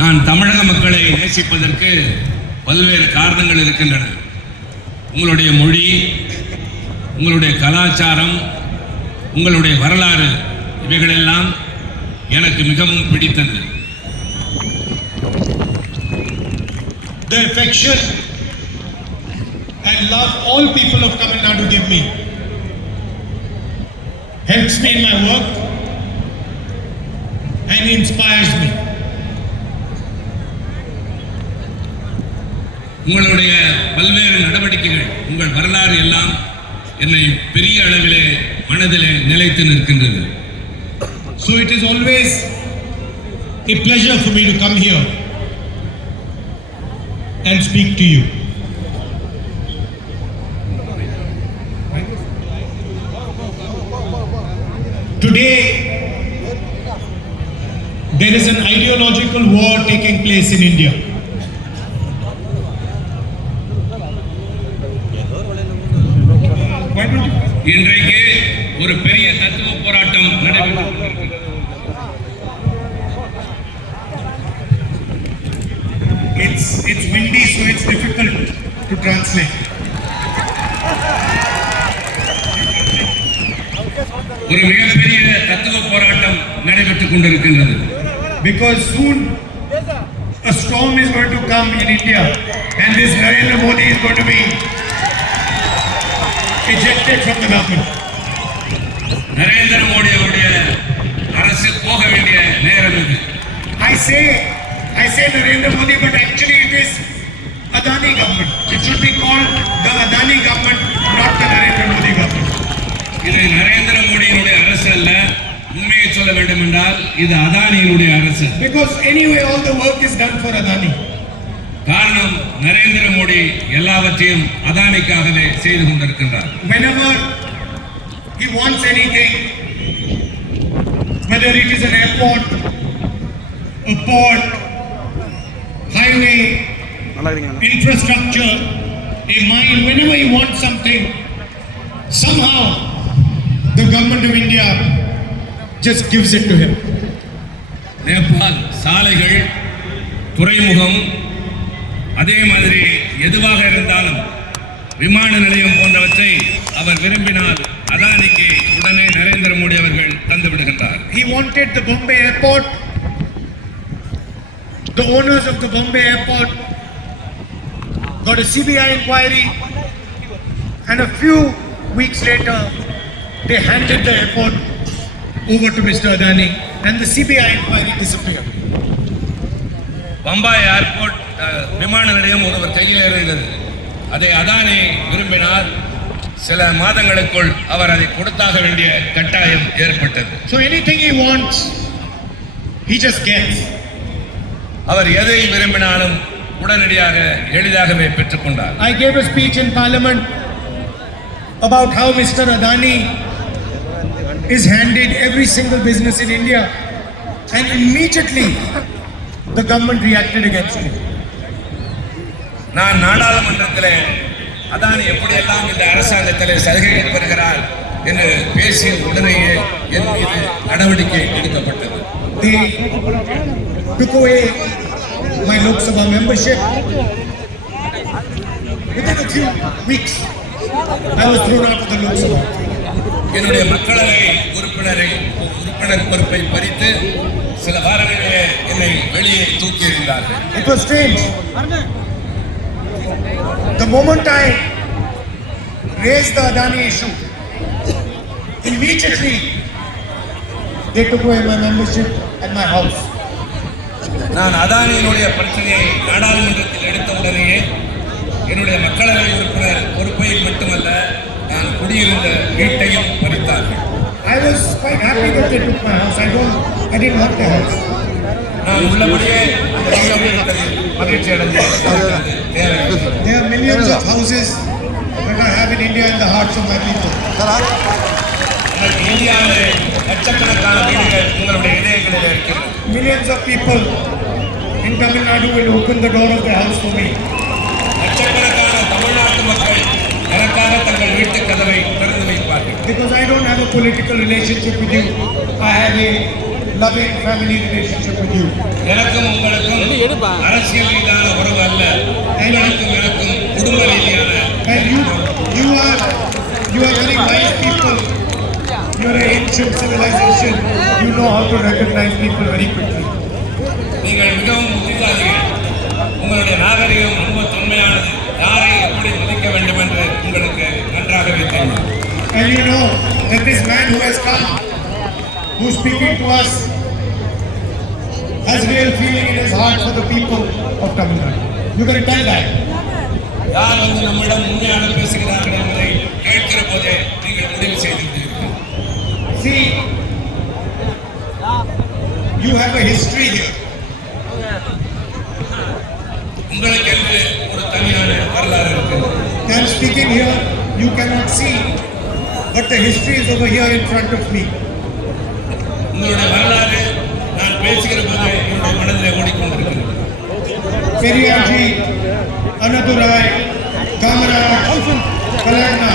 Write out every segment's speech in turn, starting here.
நான் தமிழக மக்களை நேசிப்பதற்கு பல்வேறு காரணங்கள் இருக்கின்றன. உங்களுடைய மொழி, உங்களுடைய கலாச்சாரம், உங்களுடைய வரலாறு, இவைகளெல்லாம் எனக்கு மிகவும் பிடித்தது. The affection and love all people of Tamil Nadu give me helps me in my work and inspires me. உங்களுடைய பல்வேறு நடவடிக்கைகள், உங்கள் வரலாறு எல்லாம் என்னை பெரிய அளவிலே மனதிலே நிலைத்து நிற்கின்றது. So it is always a pleasure for me to come here and speak to you. Today, there is an ideological war taking place in India. இன்றைக்கு ஒரு பெரிய தத்துவ போராட்டம் நடைபெற்று It's windy, so it's difficult to translate. ஒரு மிகப்பெரிய தத்துவ போராட்டம் நடைபெற்றுக் கொண்டிருக்கின்றது. Because soon a storm is going to come in India and this Narendra Modi is going to be ejected from the government. Narendra மோடி அவருடைய அரசு போக வேண்டிய நேரம் இது. I say Narendra Modi, but actually it is Adani government. It should be called the Adani government, not the Narendra Modi government. இது நரேந்திர மோடியினுடைய அரசு அல்ல, உண்மையை சொல்ல வேண்டும் என்றால் இது அதானியினுடைய அரசு. Because anyway all the work is done for Adani. காரணம், நரேந்திர மோடி எல்லாவற்றையும் அதானிக்காகவே செய்து கொண்டிருக்கின்றார். Whenever he wants anything, whether it is an airport, a port, highway, infrastructure, a mine, whenever he wants something, somehow the government of India just gives it to him. Nepal சாலைகள், துறைமுகம், அதே மாதிரி எதுவாக இருந்தாலும் விமான நிலையம் போன்றவற்றை அவர் விரும்பினால் அதானிக்கு உடனே நரேந்திர மோடி அவர்கள் தந்து விடுகின்றார். He wanted the Bombay airport. The owners of the Bombay airport got a CBI inquiry, and a few weeks later they handed the airport over to Mr. Adani and the CBI inquiry disappeared. Bombay ஏர்போர்ட் விமான நிலையம் ஒருவர் கையில் இருந்தது. அதை அதானி விரும்பினால் சில மாதங்களுக்குள் அவர் அதை கொடுத்தாக வேண்டிய கட்டாயம் ஏற்பட்டது. So anything he wants, he just gets. அவர் எதை விரும்பினாலும் உடனடியாக எளிதாகவே பெற்றுக்கொண்டார். I gave a speech in Parliament about how Mr. Adani is handed every single business in India, and immediately the government reacted against him. நான் நாடாளுமன்றத்தில் அதானி எப்படியெல்லாம் இந்த அரசாங்கத்தில் சலுகைகள் பெறுகிறார் என்று பேசிய உடனேயே என் மீது நடவடிக்கை எடுக்கப்பட்டது. They took away my Lok Sabha membership. Within a few weeks, I was thrown out of the Lok Sabha. என்னுடைய மக்களவை உறுப்பினர் பொறுப்பை பறித்து சில வாரங்களிலே என்னை வெளியே தூக்கி எறிந்தார்கள். It was strange. The moment I raised the Adani issue, immediately they took away my membership at my house. நான் அதானியினுடைய பிரச்சனையை நாடாளுமன்றத்தில் எடுத்த உடனேயே என்னுடைய மக்களவை உறுப்பினர் பொறுப்பை மட்டுமல்ல, நான் குடியிருந்த வீட்டையும் பறித்தார்கள். I was quite happy that they took my house. I didn't want the house. நான் உள்ளபடியே மகிழ்ச்சி அடைந்தேன். There are millions of houses that I have in India in the hearts of my people. இந்தியாவிலே லட்சக்கணக்கான வீடுகள் உங்களுடைய இதயங்களில் இருக்கிறது. Millions of people in Tamil Nadu will open the door of their house for me. லட்சக்கணக்கான தமிழ்நாட்டு மக்கள் எனக்காக தங்கள் வீட்டு கதவை திறந்து வைப்பார்கள். Because I don't have a political relationship with you. I have a loving family relationship with you. எனக்கும் உங்களுக்கும் அரசியல் ரீதியான உறவு அல்ல, உங்களுக்கும் எனக்கும் குடும்ப ரீதியான. And you are very wise people. You are an ancient civilization. You know how to recognize people very quickly. நீங்கள் மிகவும் புத்திசாலிகள். உங்களுடைய நாகரிகம் ரொம்ப தொன்மையானது. யாரை எப்படி மதிக்க வேண்டும் என்று உங்களுக்கு நன்றாகவே தெரியும். And you know that this man who has come, who's speaking to us, has real feeling in his heart for the people of Tamil Nadu. You can tell that. யார் வந்து நம்மிடம் உண்மையாக பேசுகிறார்கள் என்பதை கேட்கிற போதே நீங்கள் முடிவு செய்து விடுவீர்கள். See, you have a history here. உங்களுக்கு என்று ஒரு தனியான வரலாறு இருக்கிறது. I am speaking here, you cannot see, but the history is over here in front of me. உங்களுடைய வரலாறு நான் பேசுகிற போது என்னுடைய மனதில் ஓடிக்கொண்டிருக்கிறது. Periyar ji, Annadurai, Kamaraj, Kalanna,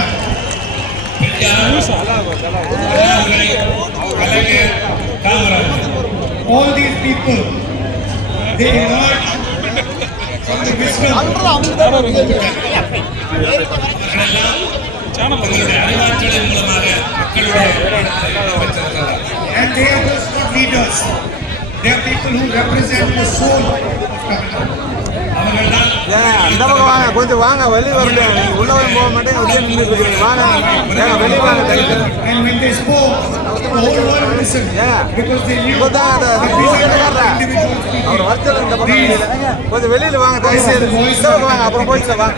Periyar, அண்ணாதுரை, Kalaignar, Kamarajar, all these people, they emerged from the wisdom. அவர்களெல்லாம் தங்களுடைய அறிவாற்றலின் மூலமாக மக்களுடைய மனதை பெற்றிருக்கிறார். And they are just not leaders. They are people who represent the soul of Tamil Nadu. அவர்கள்தான் அந்த பக்கம் வாங்க, கொஞ்சம் வாங்க, வெளியே வரல, நீங்க உள்ள போக மாட்டேங்க, வெளியே நின்று வாங்க, வெளியே வாங்க. And when they spoke, the whole world listened because they knew இப்போதான் அந்த individual speaking. அவர் வரச்சல இந்த பக்கம் வெளியில. கொஞ்சம் வெளியில வாங்க, தயவு செய்து இந்த பக்கம் வாங்க, அப்புறம் போயிட்டு வாங்க.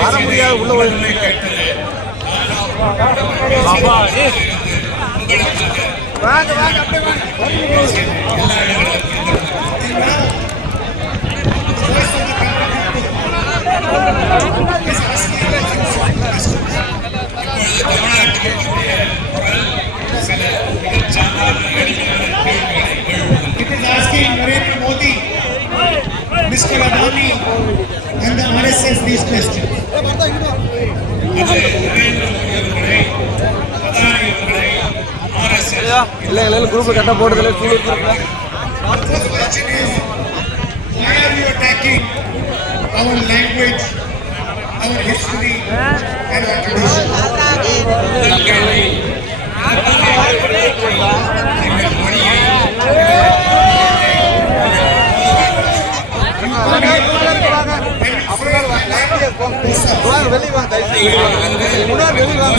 வர முடியாது, உள்ள போய் நின்னுட்டு. வாங்க வாங்க, அப்படியே வாங்க. It is asking Narendra Modi, Mr. Adani, and the RSS these questions. இல்ல இல்ல குரூப் கட்ட போடுறதுல The first question is, why are you attacking our language, our history, and our tradition? வாங்க, வெளியே வாங்க, தயவு செய்து முன்னாடி வெளியே வாங்க.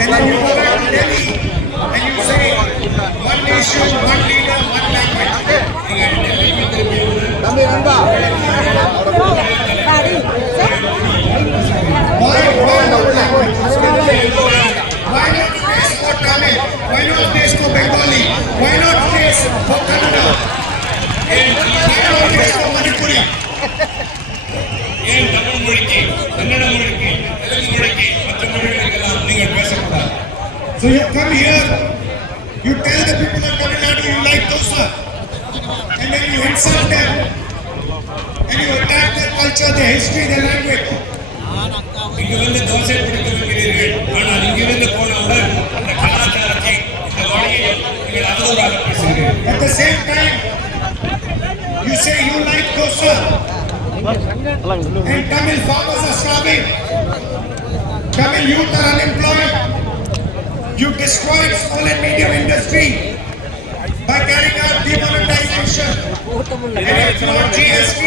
And then you go back to Delhi and you say, one nation, one leader, one language. தம்பி நண்பா, Why no language? Why not place for Tamil? Why not place for Bengali? Why not place for Kannada? Why not place for Manipuri? ஏன் தமிழ் மொழிக்கு, கன்னட மொழிக்கு, தெலுங்கு மொழிக்கு, மற்ற மொழிகளுக்கெல்லாம் நீங்கள் பேசக்கூடாது? So you come here, you tell the people of Tamil Nadu you like dosa, and then you insult them, and you attack their culture, their history, their language. இங்க வந்து தோசை பிடிக்க வைக்கிறீர்கள், ஆனால் இங்கிருந்து போனவுடன் இந்த கலாச்சாரத்தை, இந்த மொழியை நீங்கள் அவதூறாக பேசுகிறீர்கள். At the same time, you say you like dosa, and Tamil farmers are starving. Tamil youth are unemployed. You destroyed small and medium industry by carrying out demonetization and implement GST.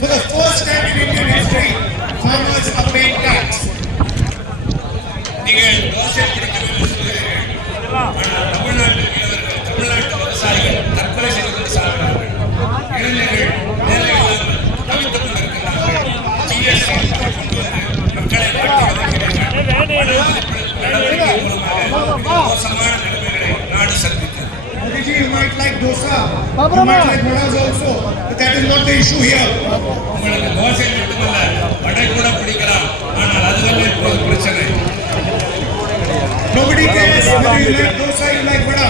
For the first time in Indian history, farmers are paying tax. நீங்கள் தோசை பிடிக்க வேண்டும் சொல்கிறீர்கள், ஆனால் தமிழ்நாட்டு மீனவர்கள், தமிழ்நாட்டு விவசாயிகள் தற்கொலை செய்து கொண்டு சாகிறார்கள். இளைஞர்கள் வேலை இல்லாமல் தவித்துக் கொண்டிருக்கிறார்கள். GST கொண்டு வந்து மக்களை கட்டி வைக்கிறார்கள். நடவடிக்கை மூலமாக மோசமான நிலைமைகளை நாடு சந்தித்தது. Modi, you might like dosa, you might like vadas also, but that is not the issue here. உங்களுக்கு தோசை மட்டுமல்ல, வடை கூட பிடிக்கலாம், ஆனால் அதுவல்ல இப்போது பிரச்சனை. Nobody cares whether you like dosa, you like vada.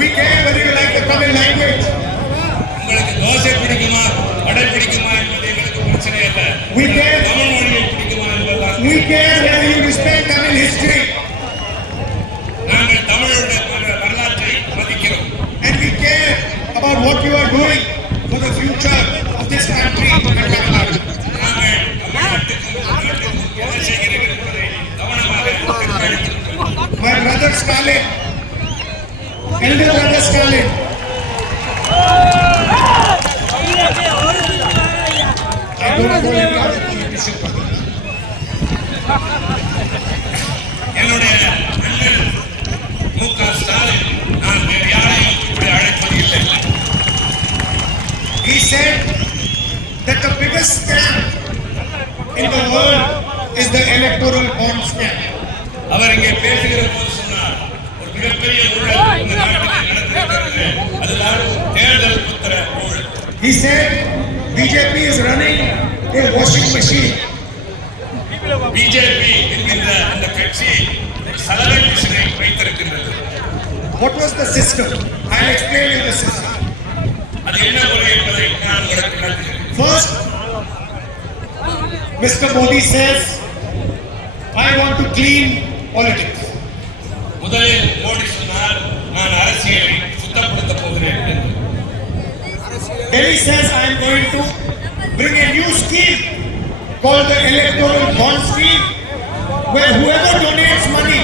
We care whether you like the Tamil language. உங்களுக்கு தோசை பிடிக்குமா, வடை பிடிக்குமா என்பது எங்களுக்கு பிரச்சனை அல்ல. We care. தமிழ் மொழியை பிடிக்குமா என்பதுதான். We care whether you respect Tamil history. நாங்கள் தமிழுடைய வரலாற்றை மதிக்கிறோம். what you are doing for the future of this country and Tamil Nadu. என்ன செய்கிறீர்கள் என்பதை கவனமாக கண்காணித்திருக்கிறோம். My brother Stalin, elder brother Stalin, I don't know any other politician. என்னுடைய அண்ணன் மு.க. ஸ்டாலின் நான் வேறு யாரையும் இப்படி அழைப்பது இல்லை. He said that the biggest scam in the world is the electoral bond scam. அவர் இங்கே பேசுகிற போது சொன்னார், ஒரு மிகப்பெரிய ஊழல் இந்த நாட்டில் நடந்திருக்கிறது, அதுதான் தேர்தல் பத்திர ஊழல். He said BJP is running a washing machine. BJP என்கின்ற அந்த கட்சி சலவை மிஷினை வைத்திருக்கின்றது. What was the system? I'll explain you the system. அது என்ன முறை என்பதை நான் உங்களுக்கு விளக்குகிறேன். First, Mr. Modi says, I want to clean politics. முதலில் மோடி சொன்னார், நான் அரசியலை சுத்தப்படுத்த போகிறேன் என்று. Then he says, I am going to bring a new scheme called the electoral bond scheme, where whoever donates money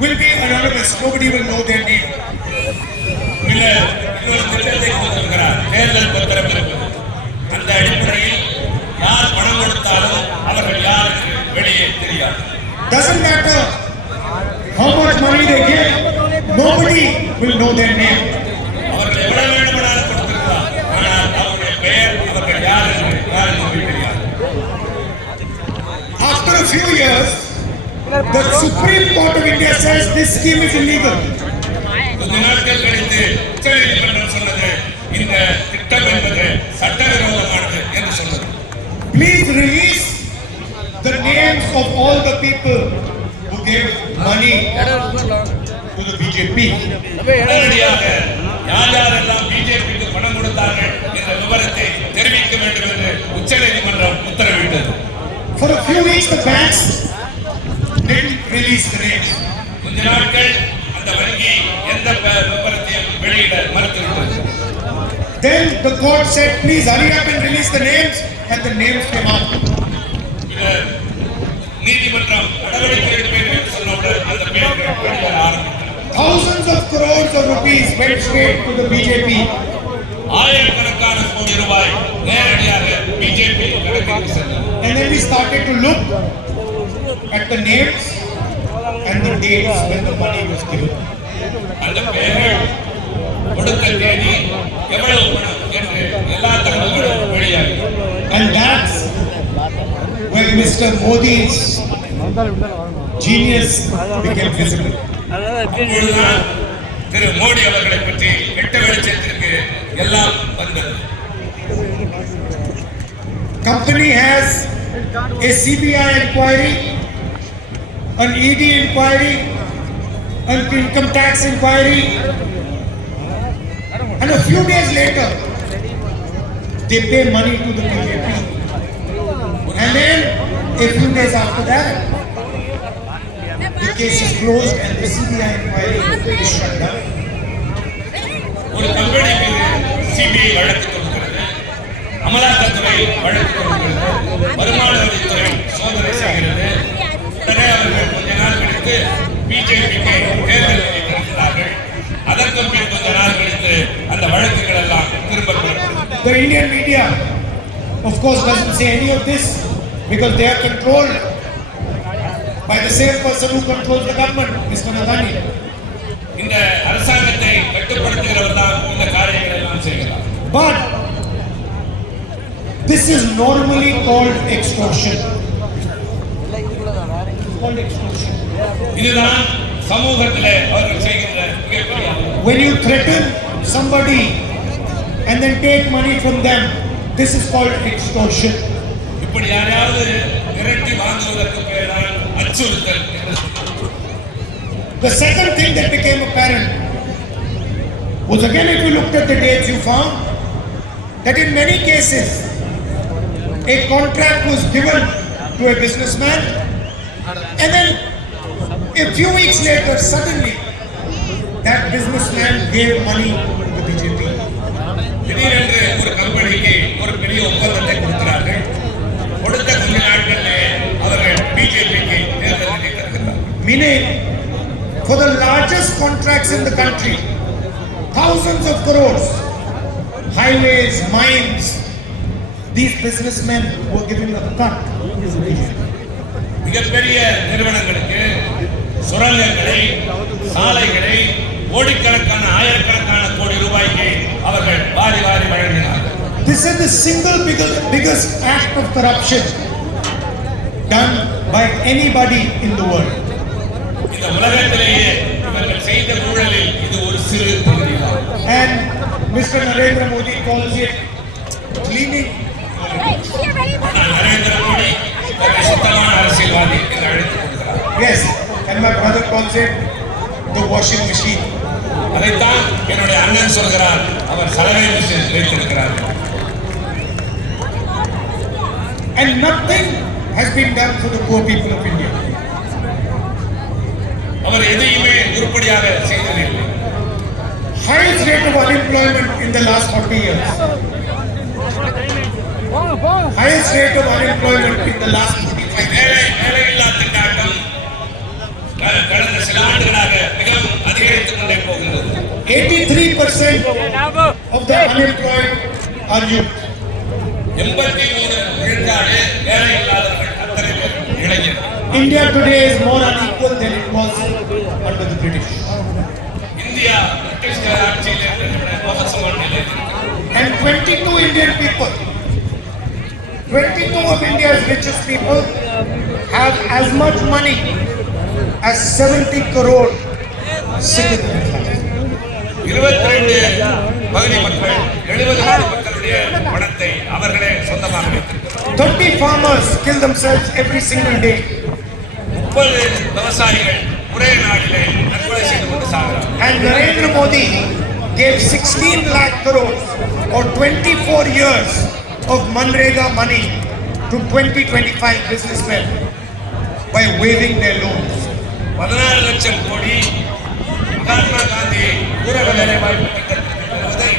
will be anonymous. Nobody will know their name. பின்னர் இன்னொரு திட்டத்தை கொண்டு வருகிறார், தேர்தல் பத்திரம் என்பது. அந்த அடிப்படையில் யார் பணம் கொடுத்தாலும் அவர்கள் யார் என்று வெளியே தெரியாது. Doesn't matter how much money they give, nobody will know their name. அவர்கள் எவ்வளவு வேண்டுமானாலும் கொடுத்திருக்கலாம், ஆனால் அவருடைய பெயர் அவர்கள் யார் என்று யாருக்கும் தெரியாது. After a few years, the Supreme Court of India says this scheme is illegal. கொஞ்ச நாட்கள் கழித்து உச்சநீதிமன்றம் சொன்னது, இந்த திட்டம் என்பது சட்டவிரோதமானது என்று சொன்னது. Please release the names of all the people who gave money to the BJP. உடனடியாக யார் யாரெல்லாம் பிஜேபிக்கு பணம் கொடுத்தார்கள் என்ற விவரத்தை தெரிவிக்க வேண்டும் என்று உச்சநீதிமன்றம் உத்தரவிட்டது. For a few weeks, the banks didn't release the names. கொஞ்ச நாட்கள் அந்த வங்கி எந்த விவரத்தையும் வெளியிட மறுத்துவிட்டது. Then the court said, please hurry up and release the names, and the names came out. பின்னர் நீதிமன்றம் நடவடிக்கை எடுப்பேன் என்று சொன்னவுடன் அந்த பெயர்கள் வெளிவர ஆரம்பித்தன. Thousands of crores of rupees went straight to the BJP. ஆயிரக்கணக்கான கோடி ரூபாய் நேரடியாக பிஜேபி கணக்கிற்கு சென்றது. And then we started to look at the names and the dates when the money was given. அந்த பெயர்கள், கொடுத்த தேதி, எவ்வளவு பணம் என்று எல்லா தகவல்களும் வெளியாகும். And that's when Mr. Modi's genius became visible. அப்பொழுதுதான் திரு மோடி அவர்களை பற்றி கெட்ட வெளிச்சத்திற்கு எல்லாம் வந்தது. Company has a CBI inquiry, an ED inquiry, an income tax inquiry, and a few days later, they pay money to the BJP. And then, a few days after that, the case is closed and the CBI inquiry is shut down. ஒரு கம்பெனி மீது சிபிஐ வழக்கு தொடுக்கிறது, அமலாக்கத்துறை வழக்கு தொடுக்கிறது, வருமான வரித்துறை சோதனை செய்கிறது. உடனே அவர்கள் கொஞ்ச நாள் கழித்து பிஜேபிக்கு தேர்தல் நடத்துகிறார்கள். அதற்கும் பின் கொஞ்ச நாள் கழித்து அந்த வழக்குகள் எல்லாம் திரும்ப பெறப்படுகிறது. The Indian media, of course, doesn't say any of this because they are controlled by the same person who controls the government, Mr. Adani. இந்த அரசாங்கத்தை கட்டுப்படுத்துகிறவர் தான் இந்த காரியங்களை எல்லாம் செய்கிறார். But this is normally called extortion. Called extortion. இதுதான் சமூகத்திலே அவர்கள் செய்கின்ற மிகப்பெரிய அவலம். When you threaten somebody and then take money from them, this is called extortion. இப்படி யாரையாவது மிரட்டி வாங்குவதற்கு பெயர்தான் அச்சுறுத்தல் என்று சொல்றார். The second thing that became apparent was, again, if you looked at the dates, you found that in many cases a contract was given to a businessman and then a few weeks later suddenly that businessman gave money to the BJP. பிஜேபிக்கு தேர்தல் நிதி தருகிறார். Meaning, for the largest contracts in the country, thousands of crores, highways, mines, these businessmen were given a cut. மிகப்பெரிய நிறுவனங்களுக்கு சுரங்கங்களை, சாலைகளை, கோடிக்கணக்கான ஆயிரக்கணக்கான கோடி ரூபாய்க்கு அவர்கள் வாரி வாரி வழங்கினார்கள். This is the single biggest act of corruption done by anybody in the world. இந்த உலகத்திலேயே இவர்கள் செய்த ஊழலில் இது ஒரு சிறு பகுதிதான். And Mr. Narendra Modi calls it cleaning. Narendra மோடி தன்னை சுத்தமான அரசியல்வாதி என்று அழைத்துக் கொள்கிறார். Yes, and my brother calls it the washing machine. அதைத்தான் என்னுடைய அண்ணன் சொல்கிறார், அவர் சலவை மிஷின் வைத்திருக்கிறார். And nothing has been done for the poor people of India. அவர் எதையுமே உருப்படியாக செய்ததில்லை. Highest rate of unemployment in the last 40 years. Highest rate of unemployment in the last 45 years. வேலையில்லா திண்டாட்டம் கடந்த சில ஆண்டுகளாக மிகவும் அதிகரித்துக் கொண்டே போகின்றது. 83% of the unemployed are youth. 83 விழுக்காடு வேலையில்லாதவர்கள் அத்தனை பேர் இளைஞர்கள். India today is more unequal than it was under the British. India British ஆட்சியில் இருந்த மோசமான நிலையில் இருக்கிறது. And 22 Indian people, 22 of India's richest people have as much money as 70 crore citizens. 22 பகுதி மக்கள் 70 கோடி மக்களுடைய பணத்தை அவர்களே சொந்தமாக வைத்திருக்கிறார்கள். 30 farmers kill themselves every single day. 30 விவசாயிகள் ஒரே நாளிலே தற்கொலை செய்து கொண்டு சாகிறார்கள். And Narendra Modi gave 16 lakh crores or 24 years of Manrega money to 20-25 businessmen by waiving their loans. 16 லட்சம் கோடி மகாத்மா காந்தி ஊரக வேலை வாய்ப்பு திட்டத்திற்கு பெறுவதை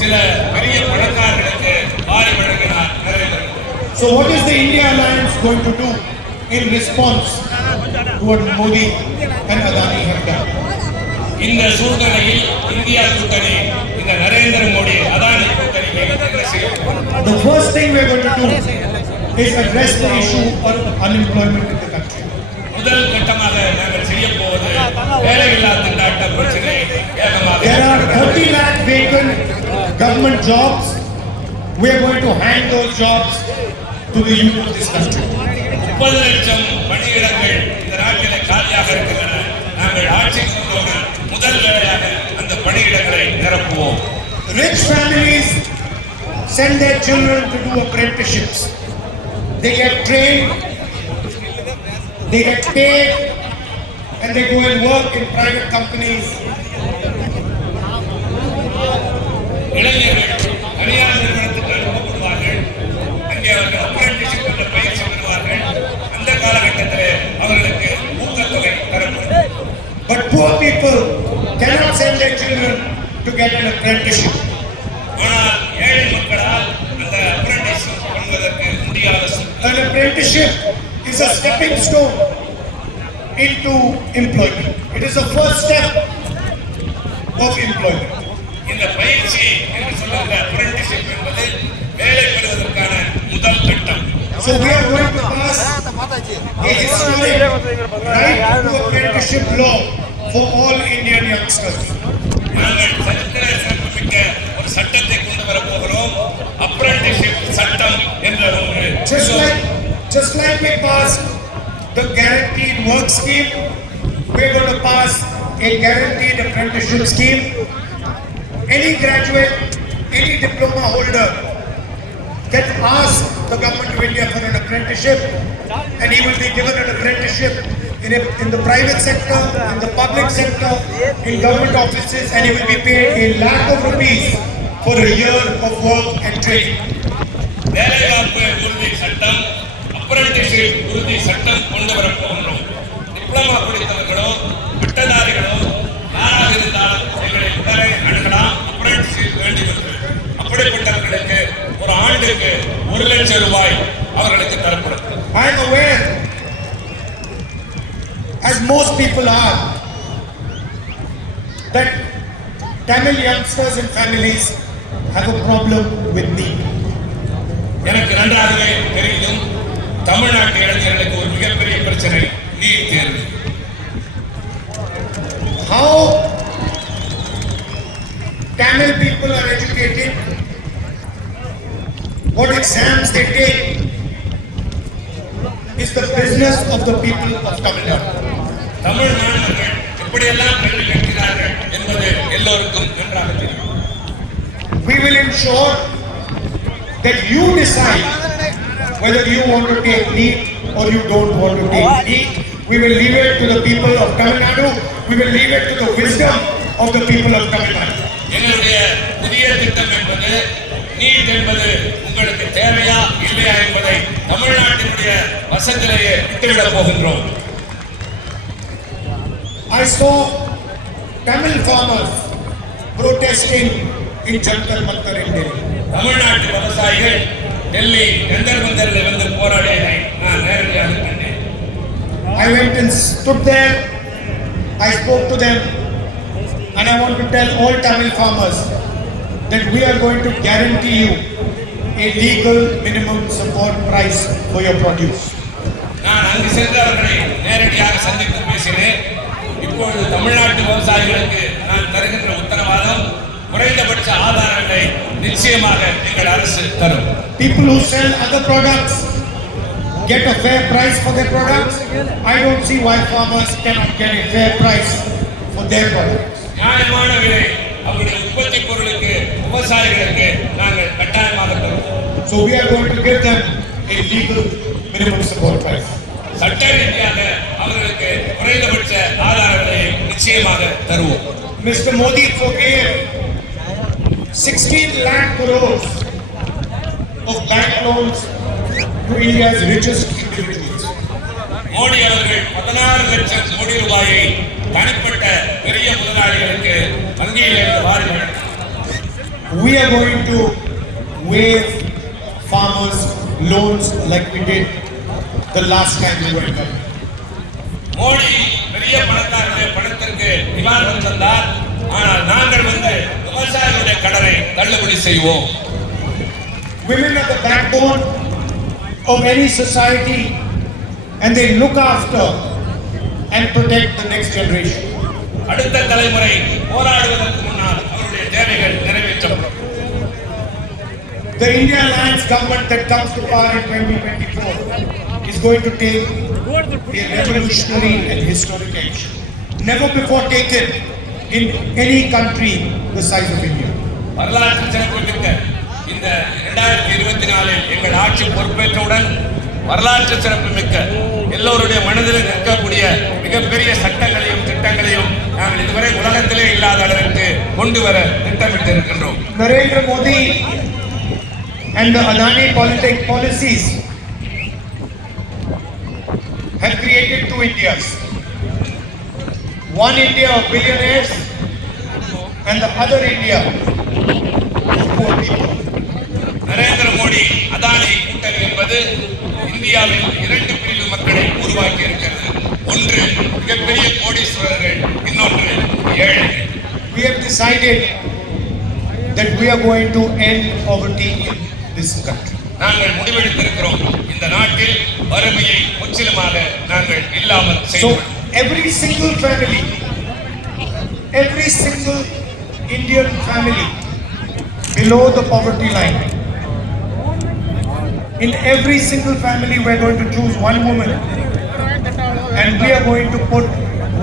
சில பெரிய பணக்காரர்களுக்கு வாரி வழங்கினார் நரேந்திர Modi. So what is the India Alliance going to do in response to what Modi and Adani have done? இந்த சூழ்நிலையில் இந்தியா கூட்டணி இந்த நரேந்திர மோடி அதானி கூட்டணிக்கு என்ன செய்ய போகிறது? The first thing we are going to do is address the issue of unemployment in the country. முதல் கட்டமாக நாங்கள் செய்ய போவது வேலையில்லா திண்டாட்ட பிரச்சனை வேகமாக. There are 30 lakh vacant government jobs. We are going to hand those jobs to the youth of this country. 30 லட்சம் பணியிடங்கள் இந்த நாட்டிலே காலியாக இருக்கின்றன. நாங்கள் ஆட்சிக்கு வந்தவுடன் முதல் வேலையாக அந்த பணியிடங்களை நிரப்புவோம். Rich families send their children to do apprenticeships. They get trained, they get paid, and they go and work in private companies. இளைஞர்கள் தனியார் நிறுவனத்துக்கு அனுப்பப்படுவார்கள். அங்கே அவர்கள் apprenticeship என்ற பயிற்சி பெறுவார்கள். அந்த காலகட்டத்திலே அவர்களுக்கு ஊக்கத்தொகை தரப்படும். But poor people cannot send their children to get an apprenticeship. ஆனால் ஏழை மக்களால் அந்த apprenticeship பண்ணுவதற்கு முடியாத சூழ்நிலை. An apprenticeship is a stepping stone into employment. It is the first step of employment. இந்த பயிற்சி என்று சொல்லுகிற apprenticeship என்பது வேலை பெறுவதற்கான முதல் கட்டம். So we are going to pass a historic right to apprenticeship law for all Indian youngsters. நாங்கள் சரித்திர சிறப்புமிக்க ஒரு சட்டத்தை கொண்டு வரப்போகிறோம். apprenticeship சட்டம் என்ற ஒன்று. Just like we passed the guaranteed work scheme, we are going to pass a guaranteed apprenticeship scheme. Any graduate, any diploma holder can ask the government of India for an apprenticeship, and he will be given an apprenticeship in the private sector, in the public sector, in government offices, and he will be paid a lakh of rupees for a year of work and training. வேலைவாய்ப்பு உறுதி சட்டம், apprenticeship உறுதி சட்டம் கொண்டு வரப்போகிறோம். டிப்ளமா படித்தவர்களோ பட்டதாரிகளோ யாராக இருந்தாலும் எங்களை உடனே அணுகலாம். apprenticeship வேண்டியவர்கள் அப்படிப்பட்டவர்களுக்கு ஒரு ஆண்டுக்கு 1 லட்சம் ரூபாய் அவர்களுக்கு தரப்படும். I am aware as most people are, that Tamil youngsters and families have a problem with need. எனக்கு நன்றாகவே தெரியும் தமிழ்நாட்டு இளைஞர்களுக்கு ஒரு மிகப்பெரிய பிரச்சனை நீட் தேர்வு. How Tamil people are educated, what exams they take, is the business of the people of Tamil Nadu. Tamil மாணவர்கள் எப்படியெல்லாம் கல்வி கற்கிறார்கள் என்பது எல்லோருக்கும் நன்றாக தெரியும். We will ensure that you decide whether you want to take NEET or you don't want to take NEET. We will leave it to the people of Tamil Nadu. We will leave it to the wisdom of the people of Tamil Nadu. எங்களுடைய புதிய திட்டம் என்பது நீட் என்பது உங்களுக்கு தேவையா இல்லையா என்பதை தமிழ்நாட்டினுடைய வசத்திலேயே விட்டுவிடப் போகின்றோம். I saw Tamil farmers protesting in Jantar Mantar in Delhi. தமிழ்நாட்டு விவசாயிகள் டெல்லி ஜந்தர் மந்தரில் வந்து போராடியதை நான் நேரடியாக கண்டேன். I went and stood there. I spoke to them, and I want to tell all Tamil farmers that we are going to guarantee you a legal minimum support price for your produce. நான் அங்கு சென்று அவர்களை நேரடியாக சந்தித்து பேசினேன். இப்பொழுது தமிழ்நாட்டு விவசாயிகளுக்கு நான் தருகின்ற உத்தரவாதம் குறைந்தபட்ச ஆதார விலை நிச்சயமாக எங்கள் அரசு தரும். People who sell other products get a fair price for their products. I don't see why farmers cannot get a fair price for their products. நியாயமான விலை அவருடைய உற்பத்தி பொருளுக்கு விவசாயிகளுக்கு நாங்கள் கட்டாயமாக தருவோம். So we are going to give them a legal minimum support price. சட்ட ரீதியாக அவர்களுக்கு குறைந்தபட்ச ஆதார விலையை நிச்சயமாக தருவோம். Mr. Modi forgave 16 lakh crores of bank loans to India's richest individuals. Modi அவர்கள் 16 லட்சம் கோடி ரூபாயை தனிப்பட்ட பெரிய முதலாளிகளுக்கு வங்கியில் இருந்து வாரி வழங்கினார். We are going to waive farmers' loans like we did the last time we were government. Modi பெரிய பணக்காரருடைய பணத்திற்கு நிவாரணம் தந்தார். ஆனால் நாங்கள் வந்து விவசாயிகளுடைய கடனை தள்ளுபடி செய்வோம். Women are the backbone of any society, and they look after and protect the next generation. அடுத்த தலைமுறை போராடுவதற்கு முன்னால் அவருடைய தேவைகள் நிறைவேற்றப்படும். The India Alliance government that comes to power in 2024 is going to take a revolutionary and historic action, never before taken in any country the size of India. வரலாற்று சிறப்புமிக்க இந்த 2024 எங்கள் ஆட்சி பொறுப்பேற்றவுடன் வரலாற்று சிறப்புமிக்க எல்லோருடைய மனதில் நிற்கக்கூடிய மிகப்பெரிய சட்டங்களையும் திட்டங்களையும் நாங்கள் இதுவரை உலகத்திலே இல்லாத அளவிற்கு கொண்டு வர திட்டமிட்டு இருக்கின்றோம். Narendra Modi and the Adani policies have created two Indias. One India of billionaires and the other India of poor people. Narendra மோடி அதானி கூட்டணி என்பது இந்தியாவில் 2 பிரிவு மக்களை உருவாக்கி இருக்கிறது. ஒன்று மிகப்பெரிய கோடீஸ்வரர்கள், இன்னொன்று ஏழைகள். We have decided that we are going to end poverty in this country. நாங்கள் முடிவெடுத்திருக்கிறோம் இந்த நாட்டில் வறுமையை முற்றிலுமாக நாங்கள் இல்லாமல் So செய்வோம். every single Indian family below the poverty line, in every single family we are going to choose one woman and we are going to put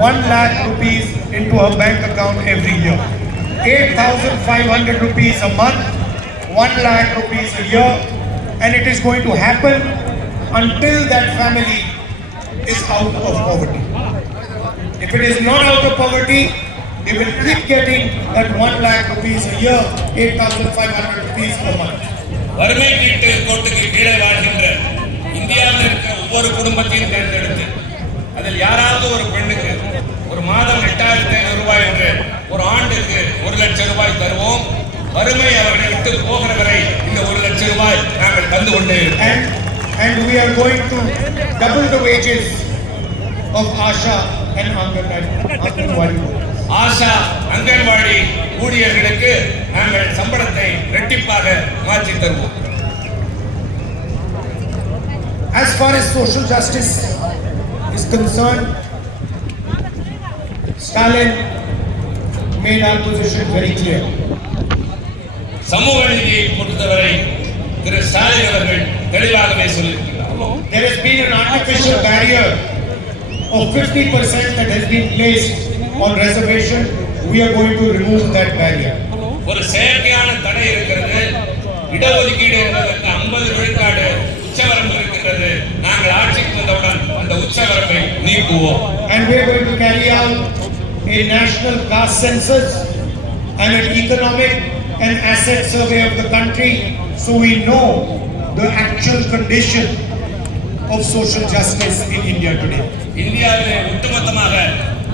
1 lakh rupees into her bank account every year. 8,500 rupees a month, 1 lakh rupees a year, and it is going to happen until that family is out of poverty. If it is not out of poverty, they will keep getting that 1 lakh rupees a year, 8,500 rupees per month. வறுமை கீட்டு கோட்டுக்கு கீழே வாழ்கின்ற இந்தியாவில் இருக்கிற ஒவ்வொரு குடும்பத்தையும் தேர்ந்தெடுத்து அதில் யாராவது ஒரு பெண்ணுக்கு ஒரு மாதம் 8,500 ரூபாய் என்று ஒரு ஆண்டுக்கு 1 லட்சம் ரூபாய் தருவோம். வறுமை அவர்களை விட்டு போகிற வரை இந்த 1 லட்சம் ரூபாய் நாங்கள் தந்து கொண்டே இருப்போம். And we are going to double the wages of ASHA and Anganwadi workers. Asha அங்கன்வாடி ஊழியர்களுக்கு நாங்கள் சம்பளத்தை இரட்டிப்பாக மாற்றி தருவோம். As far as social justice is concerned, Stalin made our position very clear. சமூக நீதியை பொறுத்தவரை திரு ஸ்டாலின் அவர்கள் தெளிவாகவே சொல்லியிருக்கிறார். There has been an artificial barrier of 50% that has been placed on reservation. We are going to remove that barrier. ஒரு செயற்கையான தடை இருக்கிறது. இடஒதுக்கீடு என்பதற்கு 50 விழுக்காடு உச்சவரம்பு இருக்கிறது. நாங்கள் ஆட்சிக்கு வந்தவுடன் அந்த உச்சவரம்பை நீக்குவோம். And we are going to carry out a national caste census and an economic and asset survey of the country, so we know the actual condition of social justice in India today. இந்தியாவிலே ஒட்டுமொத்தமாக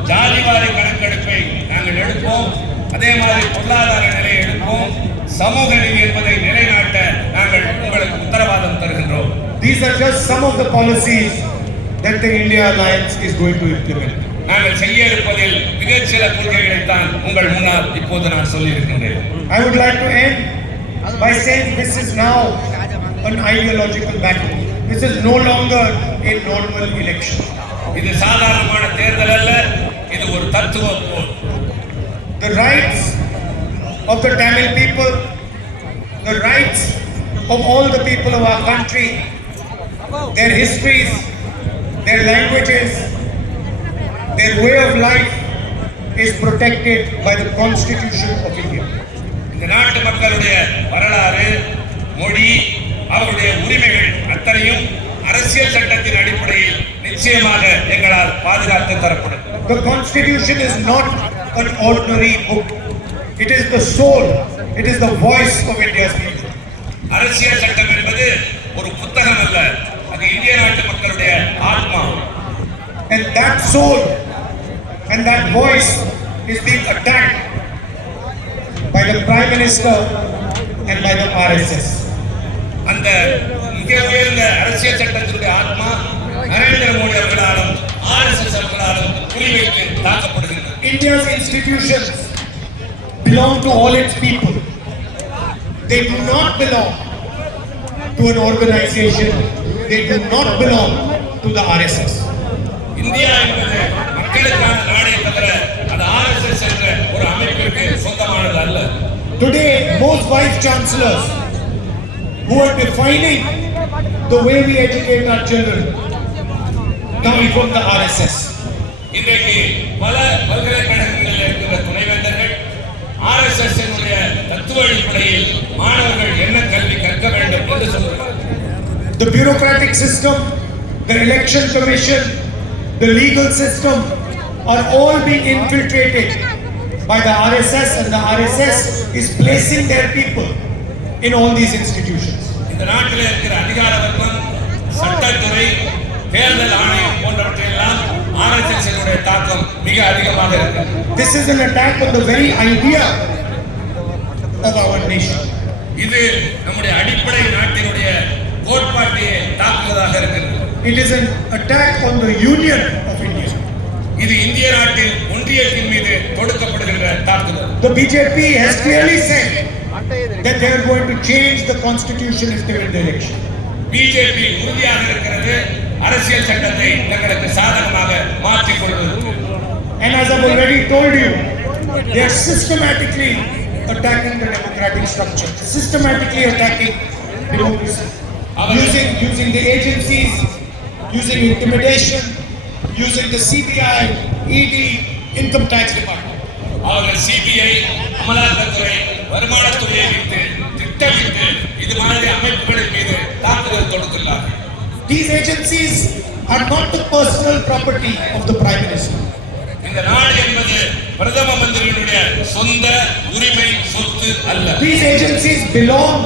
ஜாதிவாரி கணக்கெடுப்பை நாங்கள் எடுப்போம். அதே மாதிரி பொருளாதார நிலையை எடுப்போம். சமூக நீதி என்பதை நிலைநாட்ட நாங்கள் உங்களுக்கு உத்தரவாதம் தருகின்றோம். These are just some of the policies that the India Alliance is going to implement. நாங்கள் செய்ய இருப்பதில் மிகச்சில கொள்கைகளைத்தான் உங்கள் முன்னால் இப்போது நான் சொல்லியிருக்கின்றேன். I would like to end by saying this is now an ideological battle. This is no longer a normal election. இது சாதாரணமான தேர்தல் அல்ல, இது ஒரு தத்துவ போர். The rights of the Tamil people, the rights of all the people of our country, their histories, their languages, their way of life is protected by the Constitution of India. இந்த நாட்டு மக்களுடைய வரலாறு, மொழி, அவருடைய உரிமைகள் அத்தனையும் அரசியல் சட்டத்தின் அடிப்படையில் நிச்சயமாக எங்களால் பாதுகாத்து தரப்படும். The Constitution is not an ordinary book. It is the soul, it is the voice of India's people. அரசியல் சட்டம் என்பது ஒரு புத்தகம் அல்ல, அது இந்திய நாட்டு மக்களுடைய ஆத்மா. And that soul and that voice is being attacked by the Prime Minister and by the RSS. அந்த மிக உயர்ந்த அரசியல் சட்டத்தினுடைய ஆத்மா நரேந்திர மோடி அவர்களாலும் RSS அவர்களாலும் குறிவைத்து தாக்கப்படுகிறது. India's institutions belong to all its people. They do not belong to an organization. They do not belong to the RSS. India என்பது மக்களுக்கான நாடே தவிர அது RSS என்ற ஒரு அமைப்பிற்கு சொந்தமானது அல்ல. Today, most vice chancellors who are defining the way we educate our children come from the RSS. இன்றைக்கு பல பல்கலைக்கழகங்களில் இருக்கிற துணைவேந்தர்கள் RSS தத்துவ அடிப்படையில் மாணவர்கள் என்ன கல்வி கற்க வேண்டும் என்று சொல்கிறார்கள். The bureaucratic system, the election commission, the legal system are all being infiltrated by the RSS, and the RSS is placing their people in all these institutions. இந்த நாட்டில் இருக்கிற அதிகார வர்க்கம், சட்டத்துறை, தேர்தல் ஆணையம் போன்றவற்றையெல்லாம் RSS தாக்கம் மிக அதிகமாக இருக்கிறது. This is an attack on the very idea of our nation. இது நம்முடைய அடிப்படை நாட்டினுடைய கோட்பாட்டையே தாக்குவதாக இருக்கிறது. It is an attack on the union of India. இது இந்திய நாட்டின் ஒன்றியத்தின் மீது தொடுக்கப்படுகின்ற தாக்குதல். The BJP has clearly said that they are going to change the constitution if they win the election. BJP உறுதியாக இருக்கிறது அரசியல் சட்டத்தை தங்களுக்கு சாதகமாக மாற்றிக் கொள்வதற்கு. And as I've already told you, they are systematically attacking the democratic structure, systematically attacking democracy, using the agencies, using intimidation, using the CBI, ED, income tax department. அவர்கள் CBI, அமலாக்கத்துறை, வருமானத்துறையை வைத்து திட்டமிட்டு இது மாதிரி அமைப்புகளின் மீது தாக்குதல் தொடுத்துள்ளார்கள். These agencies are not the personal property of the Prime Minister. இந்த நாடு என்பது பிரதம மந்திரியினுடைய சொந்த உரிமை சொத்து அல்ல. These agencies belong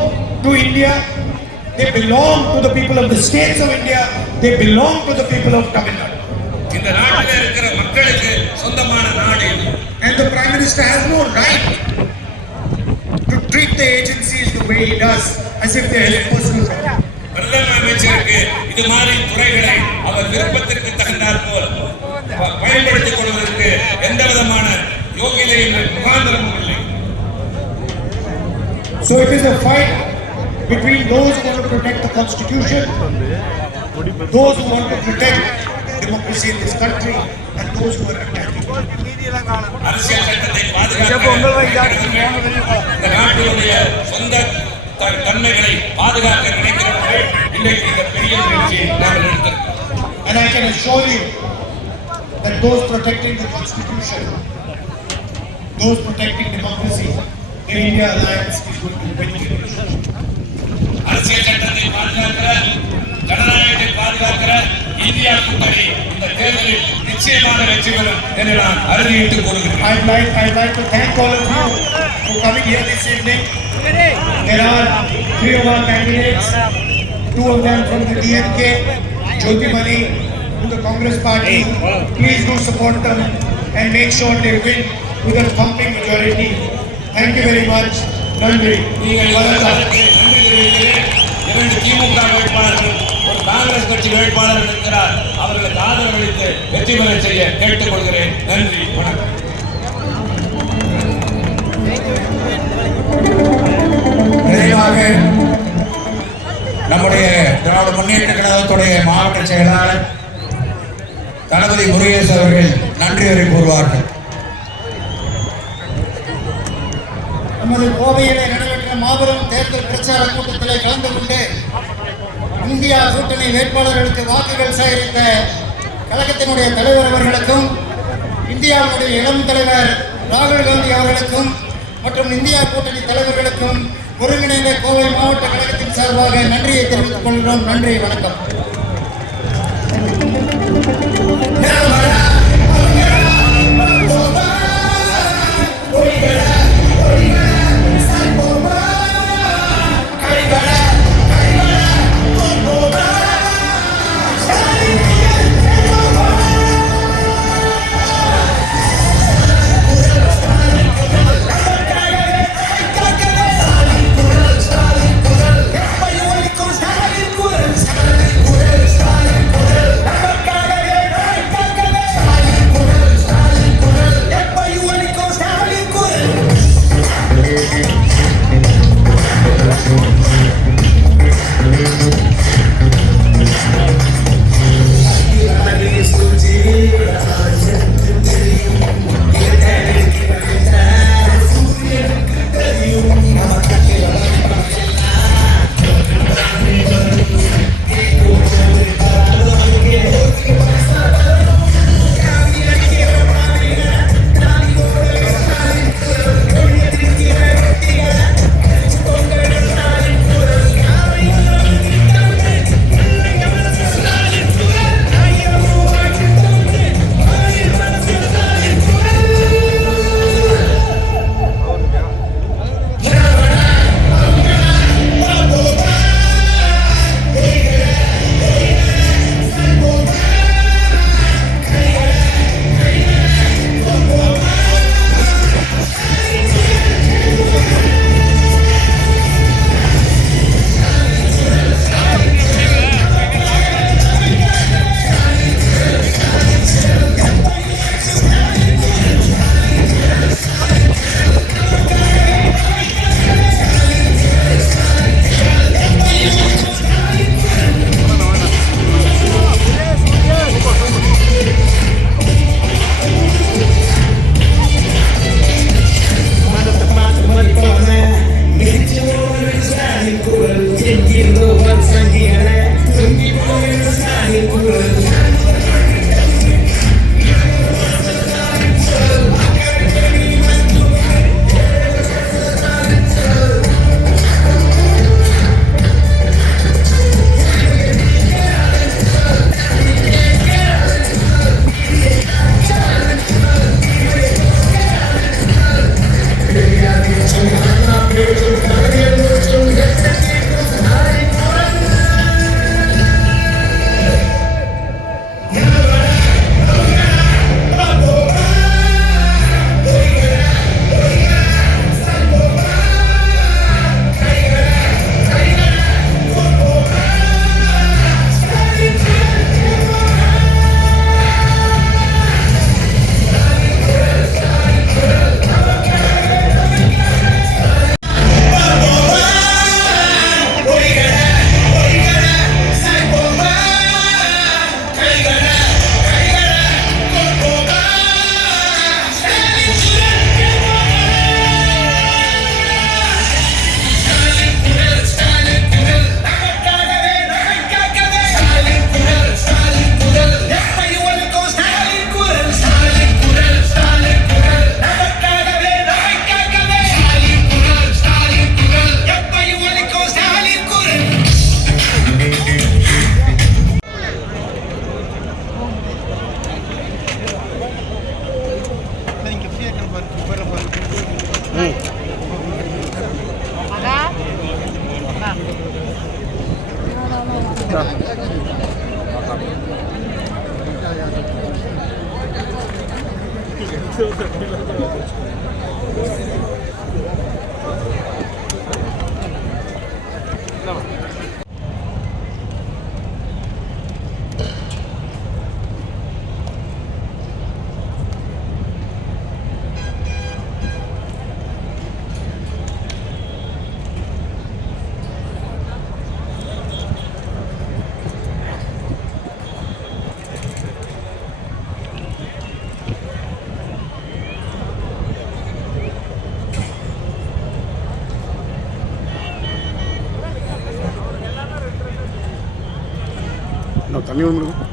to India. They belong to the people of the states of India. They belong to the people of Tamil Nadu. இந்த நாட்டில் இருக்கிற மக்களுக்கு சொந்தமான நாடு இது. And the Prime Minister has no right to treat the agencies the way he does, as if they are his personal property. பிரதம அமைச்சருக்கு இது மாதிரி துறைகளை அவர் விருப்பத்திற்கு தகுந்தாற் போல் பயன்படுத்திக் கொள்வதற்கு எந்த விதமான யோகிதையும் முகாந்திரமும் இல்லை. So it is a fight between those who want to protect the constitution, those who want to protect democracy in this country, and those who are attacking. அரசியல் சட்டத்தை பாதுகாக்க இந்த நாட்டினுடைய சொந்த தன்மைகளை பாதுகாக்க நினைக்கிறவர்கள் இன்றைக்கு இந்த பெரிய முயற்சியை நாங்கள் எடுத்திருக்கிறோம். And I can assure you that those protecting the constitution, those protecting democracy, the India Alliance is going to win the election. அரசியல் சட்டத்தை பாதுகாக்கிற, ஜனநாயகத்தை பாதுகாக்கிற இந்தியா கூட்டணி இந்த தேர்தலில் நிச்சயமான வெற்றி பெறும் என்று நான் அறுதியிட்டு கூறுகிறேன். I'd like to thank all of you for coming here this evening. There are 3 of our candidates, 2 of them from the DMK, Jyotimani from the Congress Party. Please do support them and make sure they win with a thumping majority. Thank you very much. Nandri. நீங்கள் நன்றி தெரிவிக்கிறேன். 2 திமுக வேட்பாளர்கள், ஒரு காங்கிரஸ் கட்சி வேட்பாளர் இருக்கிறார். அவர்களுக்கு ஆதரவளித்து வெற்றி பெற செய்ய கேட்டுக்கொள்கிறேன். நன்றி, வணக்கம். நிறைவாக நம்முடைய திராவிட முன்னேற்ற கழகத்துடைய மாவட்ட செயலாளர் தளபதி முருகேசன் அவர்கள் நன்றி உரை கூறுவார்கள். நமது கோவையிலே நடைபெற்ற மாபெரும் தேர்தல் பிரச்சார கூட்டத்திலே கலந்து கொண்டு இந்தியா கூட்டணி வேட்பாளர்களுக்கு வாக்குகள் சேகரித்த கழகத்தினுடைய தலைவர் அவர்களுக்கும், இந்தியாவுடைய இளம் தலைவர் ராகுல் காந்தி அவர்களுக்கும் மற்றும் இந்தியா கூட்டணி தலைவர்களுக்கும் ஒருங்கிணைந்த கோவை மாவட்ட கழகத்தின் சார்பாக நன்றியை தெரிவித்துக் கொள்கிறோம். நன்றி, வணக்கம். தண்ணி ஒன்று